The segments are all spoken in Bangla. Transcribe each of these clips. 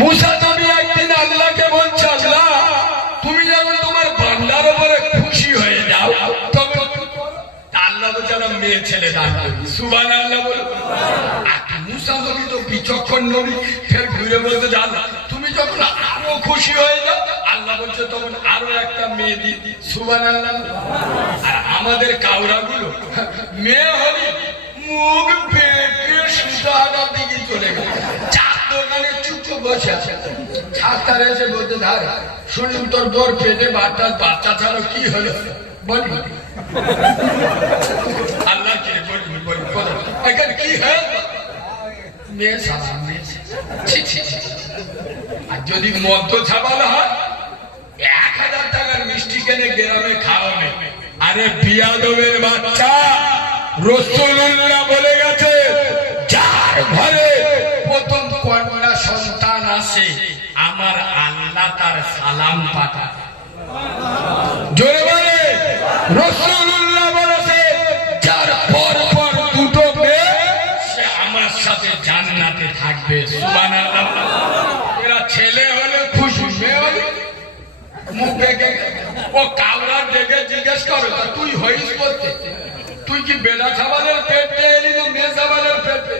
মুসা নবী একদিন আল্লাহকে বলছে, আল্লাহ তুমি যখন তোমার বান্দার উপরে খুশি হয়ে যাও তখন আল্লাহ বেচারা মেয়ে ছেলে দান করবে। সুবহানাল্লাহ বলো। মুসা নবী তো বিচক্ষণ নবী, ফের ঘুরে বলতে আল্লাহ তুমি যখন আরো খুশি হয়ে যাও আল্লাহ বলছে তখন আরো একটা মেয়ে দি। সুবহানাল্লাহ। আর আমাদের কাউরা গুলো মেয়ে হলে মুখ বেঁকে সুদাহাটার দিকে চলে গেল, চার দোকানে চুপ বসে আছে। ছাত্র এসে বলতে ধার শুনলাম তোর বোর পেটে বাচ্চা ছাড়া কি হলো বলি। আল্লাহ কে বলবি এখন কি হয় মেয়ে সারা মেয়ে। আর যদি মদ্য ছাপানো হয় 1000 টাকার মিষ্টি কিনে গ্রামে খাওয়াবে। আরে বিয়াদবের বাচ্চা, রাসূলুল্লাহ বলে গেছে যার ঘরে প্রথম কন্যা সন্তান আসে আমার আল্লাহ তার সালাম পাঠায়। জোরে বলে রাসূলুল্লাহ বলেছে যার পর পর দুটো মেয়ে সে আমার সাথে জান্নাতে থাকবে। সুবহানাল্লাহ। এরা ছেলে হলে খুশি, মেয়ে হলে মুখ দেখে ও কাউরা দেখে জিজ্ঞেস করো তুই হইস বলতে তুই কি বেলা সাবানের পেটে এলি না মেয়ে সাবানের পেটে?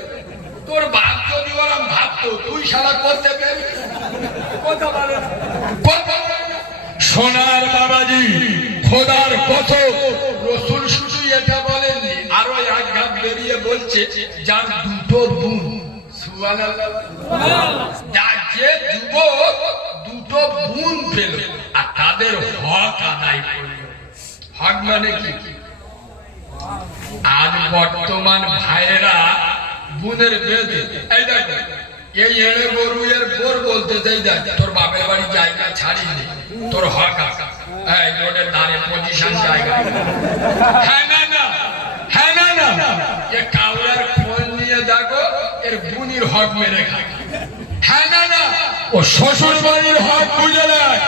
তোর বাপ যদি ওরা ভাবতো তুই সারা করতে পারবি কথা বলে সোনার বাবাজি খোদার কসম রাসূল শুধু এটা বলেননি, আরো এক ঘাট বেরিয়ে বলছে যার দুটো বোন। সুবহানাল্লাহ। যার যে দুটো বোন পেল আর তাদের হক আদায় করল। হক মানে কি? আজ বর্তমান ভাইয়েরা বোনের বেঁধে এই দেখো এই এড়ে গরু এর বোর বলতে চাই দেখ তোর বাপের বাড়ি জায়গা ছাড়িনি, তোর হক আছে এই রোডের ধারে পজিশন জায়গা। হ্যাঁ না না, হ্যাঁ না না, এ কাউরার ফোন নিয়ে দেখো এর বুনির হক মেরে খায়। হ্যাঁ না না, ও শ্বশুর বাড়ির হক বুঝে নেয়,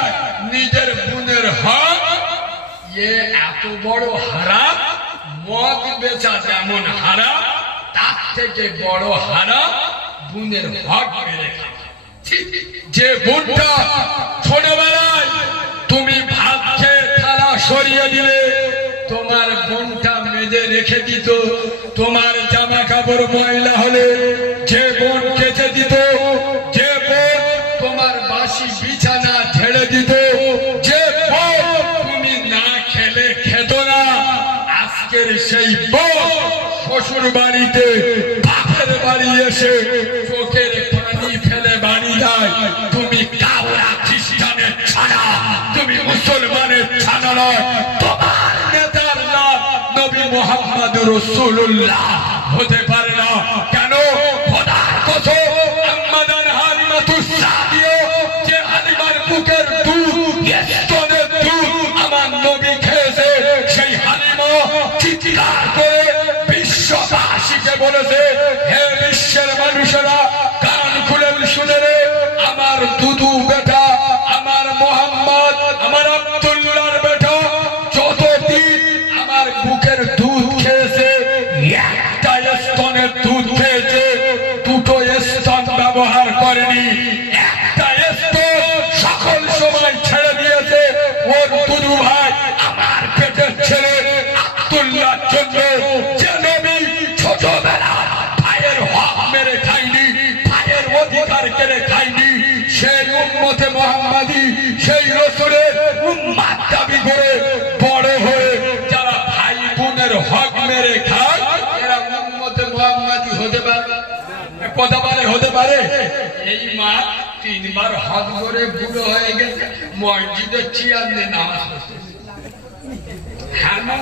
নিজের বোনের হক। এ এত বড় হারাম, মদ বেচা যেমন হারাম তার থেকে বড় হারাম বোনের হক মেরে খায়। যে বোনটা ছোটবেলায় তুমি ভাত খেয়ে থালা সরিয়ে দিলে তোমার বোনটা মেজে রেখে দিত, তোমার জামা কাপড় ময়লা হলে যে বোন কেচে দিত, যে বোন তোমার বাসি বিছানা ঝেড়ে দিত, যে বোন তুমি না খেলে খেত না, আজকের সেই বোন শ্বশুর বাড়িতে বাপের বাড়ি এসে চোখের পানি ফেলে বাড়ি যায়। তুমি কাউরা খ্রিস্টানের ছাড়া, তুমি মুসলমানের ছাড়া নয়, তোমার নেতার নাম নবী মুহাম্মদ রাসূলুল্লাহ হতে পারে না। কেন? খোদার কসম আম্মাদান হালিমাতুস সাদিয়া, যে হালিমার বুকের দুধ স্তনের দুধ আমার নবী খেয়েছে, সেই হালিমা চিৎকার করে বিশ্ববাসীকে বলেছে হে বিশ্বের মানুষেরা কান খুলে শুনে রে, আমার দুদু বেটা, আমার মোহাম্মদ, আমার আব্দুল্লাহর বেটা যতদিন আমার বুকের দুধ খেয়েছে, একটা স্তনের দুধ খেয়েছে, দুটো স্তন ব্যবহার করেনি, একটা স্তন সকল সময় ছেড়ে দিয়েছে ওর দুদু ভাই আমার পেটের ছেলে আব্দুল্লাহর জন্য। যে নবী ছোটবেলা ভাইয়ের হক মেরে খাইনি, ভাইয়ের অধিকার কেড়ে খাইনি, সেই উম্মতে মুহাম্মাদি, সেই রাসূলের উম্মত দাবি করে বড় হয়ে যারা ভাই বোনের হক মেরে খায় এরা উম্মতে মুহাম্মাদি হতে পারে? কথা বলে হতে পারে? এই মা 3 বার হজ করে বুড়ো হয়ে গেছে, মসজিদে চেয়ার নিয়ে নামাজ পড়ছে। হ্যাঁ না,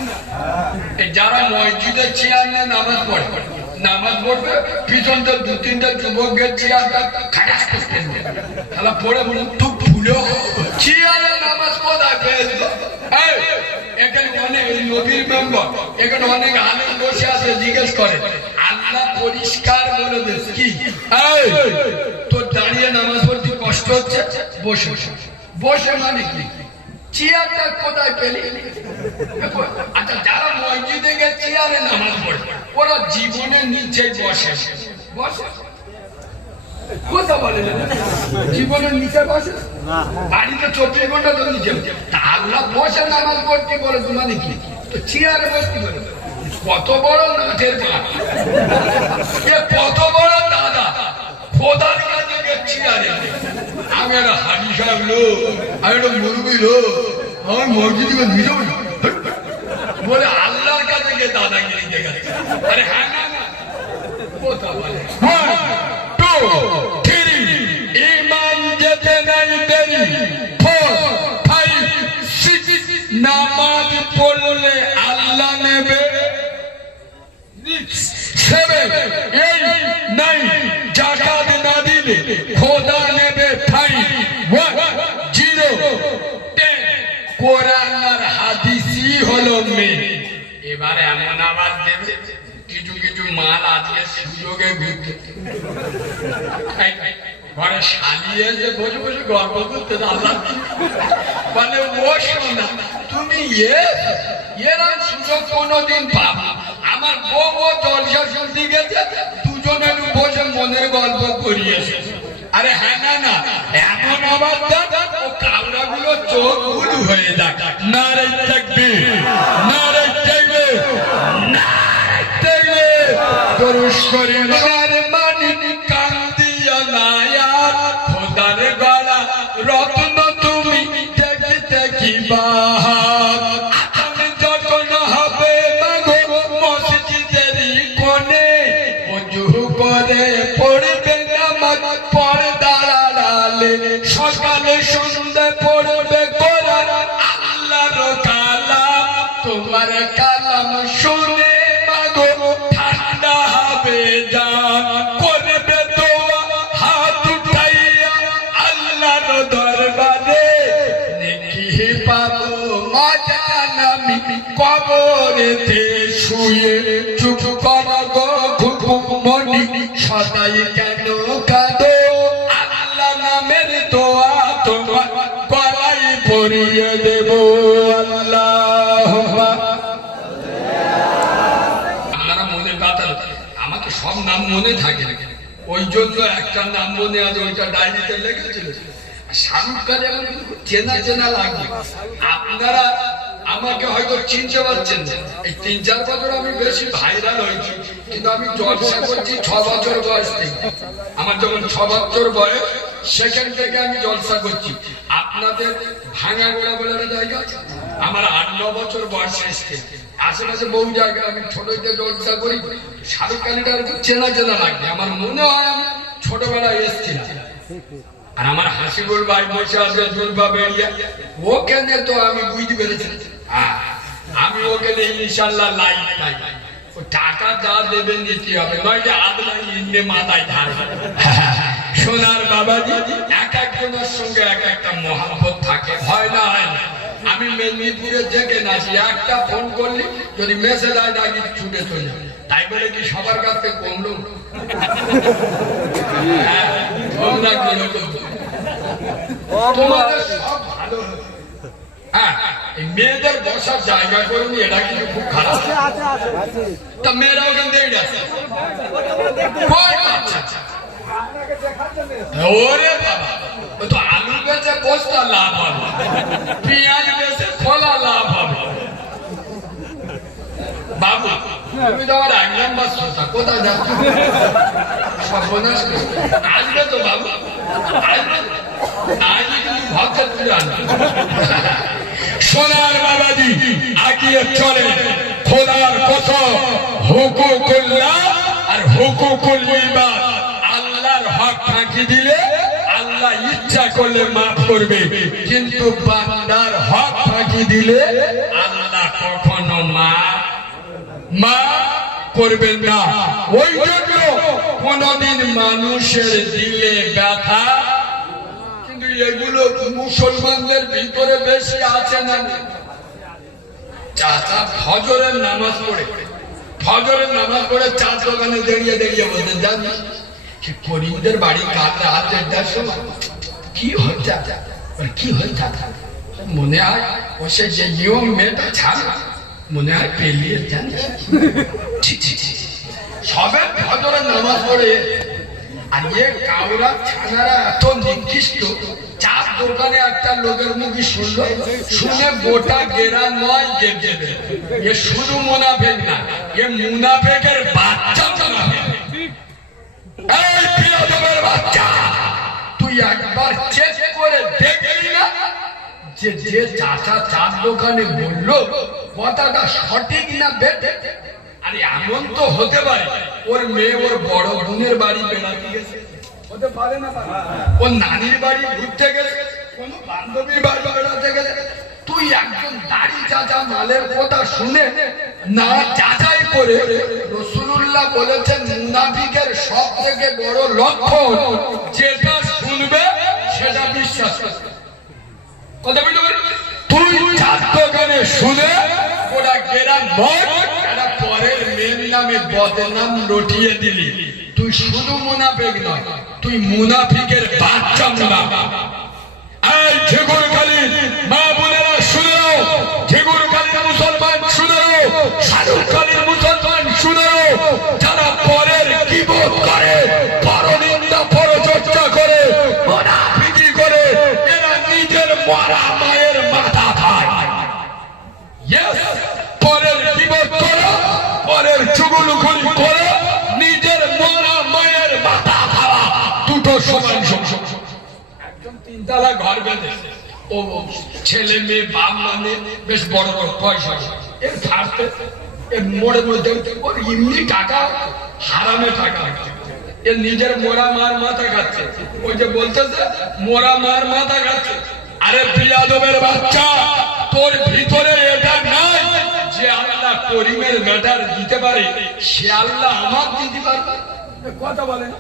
যারা মসজিদে চেয়ার নিয়ে নামাজ পড়ে, নামাজ পড়বে পিছন তো 2-3টা যুবকের চেয়ারটা খাটাস করতে তাহলে পড়ে মুখ ফুলে চেয়ারে নামাজ কোথায় পেয়েছিল? এখানে অনেক নবীর মেম্বার, এখানে অনেক আলেম বসে আছে, জিজ্ঞেস করে আল্লাহ পরিষ্কার বলে দিস কি তোর দাঁড়িয়ে নামাজ পড়তে কষ্ট হচ্ছে, বসে বসে মানে কি চেয়ারটা কোথায় পেলি? আচ্ছা যারা মসজিদে গিয়ে চেয়ারে নামাজ পড়ে ওরা জীবনে নিচে বসে বসে কথা বলে না জীবনের নিচে বসে বাড়িতে 24 ঘন্টা ধরে নিচে তা আল্লাহ বসে নামাজ পড়তে বলে তোমাদের কি তো চেয়ারে বসতে বলে কত বড় নাটের বাপ কত বড় দাদা খোদার কাছে চেয়ারে আমি একটা হাজি সাহেব লোক আমি একটা মুরব্বী লোক আমার মসজিদে নিজে বলে আল্লাহর কাছে গিয়ে দাদাগিরি দেখাচ্ছে আরে হ্যাঁ না কথা বলে ইমান যেতে নাই দেরি 4 5 6 নামাজ পড়লে আল্লাহ নেবে 7 8 9 যাকাত না দিলে খোদা নেবে 5 1 0 10 কোরআন আর হাদিসই হলো মেন এবারে এমন আওয়াজ দেবে কিছু কিছু মাল আজকে সুযোগে ঘুরতে ঘরে শালিয়ে যে বসে বসে গল্প করতে আল্লাহ বলে ও শোনা তুমি এরকম সুযোগ কোনোদিন পাবা আমার বউ জলসা শুনতে গেছে দুজনে বসে মনের গল্প করিয়েছে আরে হ্যাঁ না না এমন আবার ও কাউরা গুলো চোখ ভুল হয়ে যায় নারে তাকবীর নারে তাকবীর নারে তাকবীর দরুদ করিম আর মানি কান্দিয়া নায়া খোদার গলা রত্ন তুমি দেখতে কি বাহার আতন যখন হবে মাগো মসজিদেরই কোণে ওযু করে পড়বে নামাজ পর্দার আড়ালে সকালে সন্ধ্যা পড়বে কোরআন আল্লাহর কালাম তোমার কালাম শুনে মাগো ঠান্ডা হবে জান করবে দোয়া হাত উঠাইয়া আল্লাহর দরবারে নেকি পাবো মাজান আমি কবরেতে শুয়ে চুপ করো গো ঘুমমনি সদাই কেন কাঁদো আল্লাহ নামের দোয়া তোমার গলায় পরিয়ে দেব আল্লাহুম্মা আপনারা মনে কাটাল আমাকে সব নাম মনে থাকে না ওই জন্য একটা নাম মনে আছে ওইটা ডায়েরিতে লেখেছিল শাহরুখ খান এমন চেনা চেনা লাগবে আপনারা আমাকে হয়তো চিনতে পারছেন না এই 3-4 বছর আমি বেশি ভাইরাল হয়েছি কিন্তু আমি জলসা করছি 6 বছর বয়স থেকে আমার যখন 6 বছর বয়স সেখান থেকে আমি জলসা করছি আপনাদের ভাঙাগোড়া বলে একটা জায়গা আছে আমার 8-9 বছর বয়স এসছে আশেপাশে বহু জায়গায় আমি ছোটতে জলসা করি শাহরুখ খানটা চেনা চেনা লাগবে আমার মনে হয় আমি ছোটবেলায় এসেছিলাম আর আমার হাসিবুল ভাই বসে আছে জুলফা বেরিয়া ওখানে তো আমি বুঝতে পেরেছি আমি ওখানে ইনশাল্লাহ লাইন পাই ও টাকা যা দেবে নিতে হবে নইলে আদলাই ইন্নে মাথায় ধারবে সোনার বাবাজি এক একজনের সঙ্গে এক একটা মহব্বত থাকে হয় না হয় না আমি মেদিনীপুরে দেখে নাছি একটা ফোন করলি যদি মেসেজ হয় নাকি ছুটে চলে তাই বলে কি সবার কাছ থেকে কমলো তোমাদের সব ভালো মেয়েদের বসার জায়গা করেনি এটা কিন্তু খুব খারাপ তা মেয়েরা ওখান থেকে গেছে ওরে বাবা তো আলু বেচে বস্তা লাভ হবে পেঁয়াজ বেচে খোলা লাভ হবে বাবু তুমি তো আমার 1 নম্বর শ্রোতা কোথায় যাচ্ছ আসবে তো বাবু আসবে ভক্ত তুলে আনবে সোনার বাবাজি আগিয়ে চলে খোদার কসম হুকুকুল্লাহ আর হুকুকুল ইবাদ আল্লাহর হক ফাঁকি দিলে আল্লাহ ইচ্ছা করলে মাফ করবে কিন্তু বান্দার হক ফাঁকি দিলে আল্লাহ কখনো মাফ করবেন না ওই জন্য কোনদিন মানুষের দিলে ব্যথা কিন্তু এগুলো মুসলমানদের ভিতরে বেশি আছে না চাচা ফজরের নামাজ পড়ে চা দোকানে দাঁড়িয়ে বলতেন জানিস করিমদের বাড়ি কাল রাত 1টার সময় কি হচ্ছে মনে হয় ও সে যে নিয়ম মেয়েটা ছাড়া মনে হয় পেলিয়ে জানিস সবে ফজরের নামাজ পড়ে আর এ কাউরা ছানারা এত নিকৃষ্ট, চার দোকানে একটা লোকের মুখে শুনলো, শুনে গোটা গেরা নয় গেঁজে দেবে। এ শুধু মুনাফেক না, এ মুনাফেকের বাচ্চা মুনাফেক। এই বিয়াদবের বাচ্চা, তুই একবার চেক করে দেখবি না যে যে চাচা চার দোকানে বললো কথাটা সঠিক না বেঠে? আরে এমন তো হতে পারে ওর মেয়ে ওর বড় বোনের বাড়ি বেড়াতে গেছে, হতে পারে না? ওর নানির বাড়ি ঘুরতে গেছে, কোন বান্ধবীর বাড়ি বেড়াতে গেছে। তুই একজন দাড়ি চাচা মালের কথা শুনে না যাচাই করে, রাসূলুল্লাহ বলেছেন মুনাফিকের সব থেকে বড় লক্ষণ যেটা শুনবে সেটা বিশ্বাস করবে। কথা বলতে পারবে? তুই চার দোকানে শুনে ওরা গেরাম একটা পরের মেয়ের নামে বদনাম রটিয়ে দিলি, তুই শুধু মুনাফিক নয়, তুই মুনাফিকের বাচ্চা মুনাফিক। এই ঝিগুরখালী মা বোনেরা শুনে নাও, ঝিগুরখালীর মুসলমান শুনে নাও, শাহরুখালীর মুসলমান শুনে নাও, যারা পরের গীবত করে, পরনিন্দা পরচর্চা করে, মুনাফিকি করে, এরা নিজের মরা মায়ের মাথা খায়। পরের গীবত করো, পরের চুগলখড়ি করো, নিজের মরা মায়ের মাথা খাওয়া দুটো সমান সমান। একজন তিনতলা ঘর বেঁধেছে, ও ছেলে মেয়ে বাপ মানে বেশ বড় বড় পয়সা, এর ছাড়তে এর মোড়ের মধ্যে ওর এমনি টাকা হারামে টাকা, এর নিজের মোরা মার মাথা খাচ্ছে। ওই যে বলতেছে মোরা মার মাথা খাচ্ছে। আরে বিয়াদবের বাচ্চা, তোর ভিতরে এটা নাই যে আল্লাহ করিমের ম্যাটার দিতে পারে, সে আল্লাহ আমার দিতে পারবে। কথা বলেন,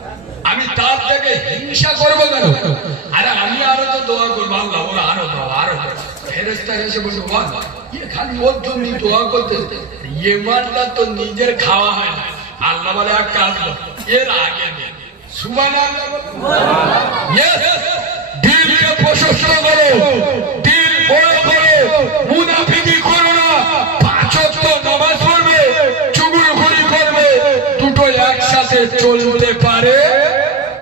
আমি তার থেকে হিংসা করবো কেন? আরে আমি আরো তো দোয়া করবো, আল্লাহ ওরা আরো দাও আরো দাও। ফেরেশতা এসে বলছে খালি ওর জন্য দোয়া করতে, এ মালটা তো নিজের খাওয়া হয় না। আল্লাহ বলে এক কাজ এর আগে সুবহানাল্লাহ, দিলকে প্রশস্ত করো,